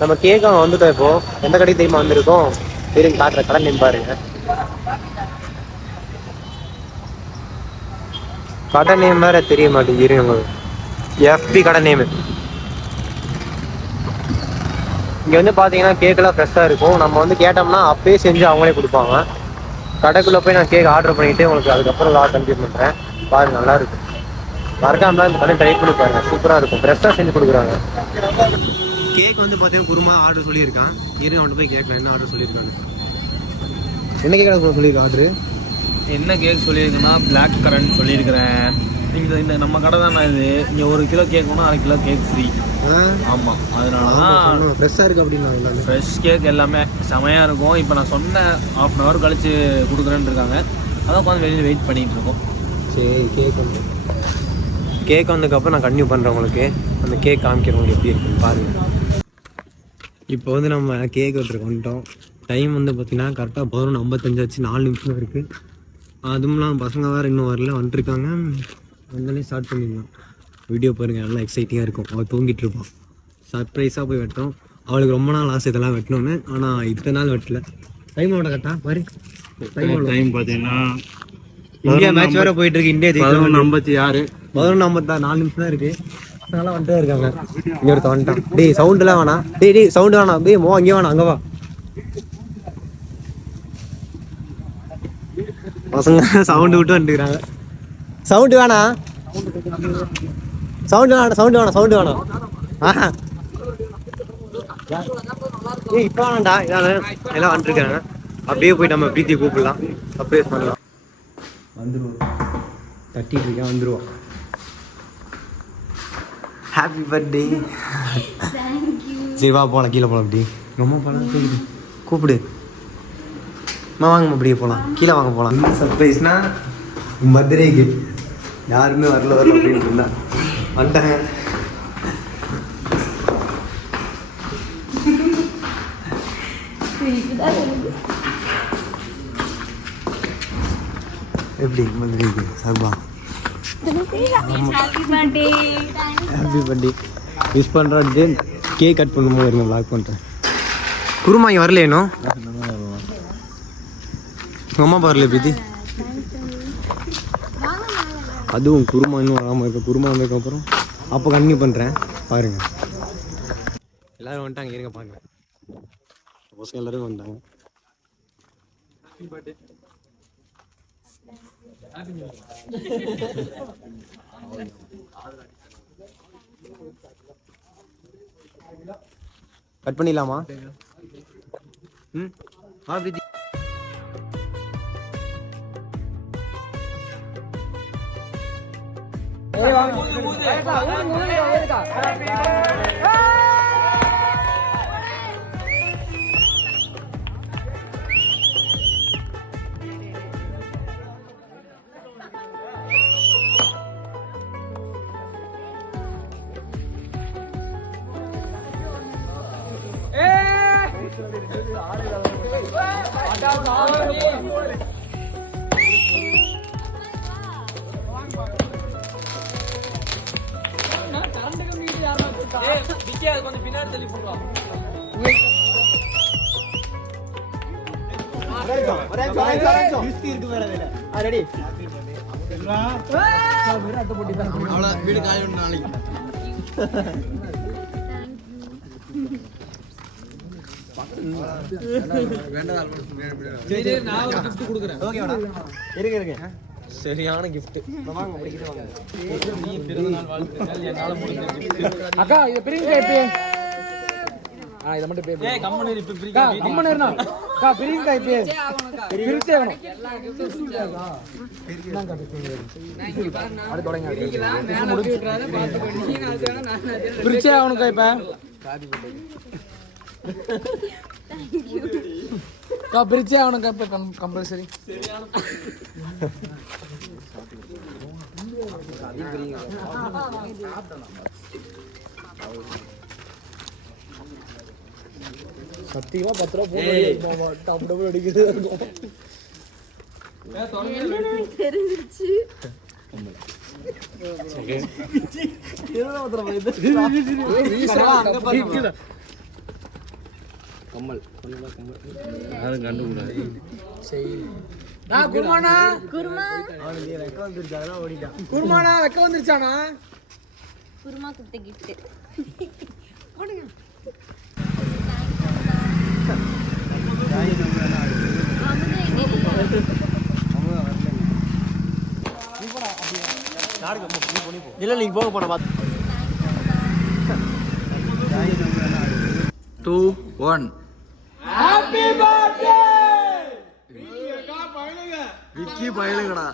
நம்ம கேக் அங்கே வந்துட்டோம். இப்போ எந்த கடைக்கு தெரியுமா வந்திருக்கோம்? சரி காட்டுற கடை நேம் பாருங்க. கடை நேம் வேற தெரிய மாட்டேங்குது உங்களுக்கு. எஃபி கடை நேமு. இங்கே வந்து பார்த்தீங்கன்னா கேக்கெல்லாம் ஃப்ரெஷ்ஷாக இருக்கும். நம்ம வந்து கேட்டோம்னா அப்பயே செஞ்சு அவங்களே கொடுப்பாங்க. கடைக்குள்ளே போய் நான் கேக் ஆர்டர் பண்ணிவிட்டு உங்களுக்கு அதுக்கப்புறம் லாட் கம்ப்ளீட் பண்ணுறேன். பாருங்க நல்லா இருக்கும். மறக்காமலாம் இந்த கடை ட்ரை பண்ணி பாருங்க. சூப்பராக இருக்கும். ஃப்ரெஷ்ஷாக செஞ்சு கொடுக்குறாங்க. கேக் வந்து பார்த்தீங்கன்னா குருமா ஆர்டர் சொல்லியிருக்கான். இரு அவன்கிட்ட போய் கேட்கலாம் என்ன ஆர்டர் சொல்லியிருக்காங்க. என்ன கேக் சொல்லியிருக்கேன் ஆர்டரு? என்ன கேக் சொல்லியிருக்குன்னா பிளாக் கரண்ட் சொல்லியிருக்கிறேன். இந்த நம்ம கடை தானே இது. இங்கே 1 கிலோ கேட்கணும், 1/2 கிலோ கேக் ஃப்ரீ. ஆமாம், அதனால தான் ஃப்ரெஷ்ஷாக இருக்குது அப்படின்னு. ஃப்ரெஷ் கேக் எல்லாமே செமையாக இருக்கும். இப்போ நான் சொன்ன 1/2 hour கழிச்சு கொடுக்குறேன்னு இருக்காங்க. அதான் உட்காந்து வெளியில் வெயிட் பண்ணிகிட்டு இருக்கோம். சரி கேக் வந்ததுக்கப்புறம் நான் கன்டினியூ பண்ணுறேன் உங்களுக்கு. அந்த கேக் காமிக்கிறவங்களுக்கு எப்படி இருக்குன்னு பாருங்கள். இப்போ வந்து நம்ம கேக் வெட்டுறதுக்கு வந்துட்டோம். டைம் வந்து பார்த்திங்கன்னா கரெக்டாக 11:55 ஆச்சு. 4 நிமிஷம் இருக்குது. அதுவும்லாம் பசங்க வேறு இன்னும் வரல, வந்துட்டுருக்காங்க. வந்தாலே ஸ்டார்ட் பண்ணிடலாம். வீடியோ பாருங்கள், நல்லா எக்ஸைட்டிங்காக இருக்கும். அவள் தூங்கிட்டு இருப்பான். சர்ப்ரைஸாக போய் வெட்டோம். அவளுக்கு ரொம்ப நாள் ஆசை இதெல்லாம் வெட்டணும்னு. ஆனால் இத்தனை நாள் வெட்டல. டைம் அவ்வளோ கரெக்டாக பாரு. டைம் பார்த்தீங்கன்னா இந்தியா மேட்ச் வேறு போயிட்டு இருக்கு. இந்தியா 11:56 11:56 4 நிமிஷம் தான் இருக்குது. அதனால வந்துட்டே இருக்காங்க. இங்கே ஒருத்த வந்துட்டான். டேய் சவுண்டுலாம் வேணாம். டேய் சவுண்டு வேணாம். டேய் மோ அங்கே வேணாம், அங்கே வா. பசங்க சவுண்டு விட்டு வந்துக்கிறாங்க. சவுண்டு வேணாம். ஆஹா ஏய் இப்போ வேணாண்டா. எல்லாம் வந்துருக்காங்க. அப்படியே போய் நம்ம பிரீத்தியை கூப்பிடலாம். சர்ப்ரைஸ் பண்ணலாம். வந்துடுவோம். தட்டிட்டு இருக்கேன், வந்துடுவோம். Happy birthday. சரி வா போகலாம், கீழே போகலாம். அப்படி ரொம்ப போகலாம். கூப்பிடு வாங்கம்மா, அப்படியே போகலாம். கீழே வாங்க போகலாம். இந்த சர்ப்ரைஸ்னா பர்த்டேக்கு யாருமே வரல அப்படின்னு இருந்தா வந்துட்டாங்க. எப்படி பர்த்டேக்கு சார்பா ஹாப்பி பர்த்டே விஷ் பண்ணுறாட்டு கேக் கட் பண்ணும்போது இருங்க வ்ளாக் பண்ணுறேன். குருமா இங்கே வரலேனோ? உங்கள் அம்மா வரல பிரீத்தி? அதுவும் குருமா இன்னும் வராமல் இருக்கும். குருமா வந்ததுக்கப்புறம் அப்போ கன்டினியூ பண்ணுறேன். பாருங்கள் எல்லோரும் வந்துட்டாங்க. இருங்க பார்க்குறேன். பசங்க எல்லோரும் வந்துட்டாங்க. கட் பண்ணிடலாமா? பிரீத்தி கொஞ்சம் பின்னாடி தள்ளி போடுறோம். வீடு காய் நாளைக்கு சரியான கிஃப்ட். அக்கா இத பிரிங்க இப்ப. இத மட்டும் பே. ஏய் கம்மனே இப்ப பிரிங்க. கம்மனேனா அக்கா பிரிங்க இப்ப. பிரிச்சே வேணும். எல்லா கிஃப்ட்டும் பிரிச்சாக்கா. என்னங்க பிரிங்க. அட தொடங்க. முடிச்சு விட்றாத பாத்து பண்ணி நான் சொன்னா நான் பிரிச்சே ஆவணுக்கா இப்ப. காதி போடு. Thank you. கா பிரிச்சே ஆவணுக்கா இப்ப கம்பல்சரி. சரியான சத்தியமா 10 ரூபா போட்டு அடிக்குது. தெரிஞ்சிருச்சு. கம்மல் யாரும் கண்டுக்கூடாது. குருமா குத்த கிஃப்ட். இல்லை நீங்கள் போக போன பார்த்து 2 1 விக்கி பயலுங்கடா.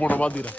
போன பாத்துக்கிறேன்.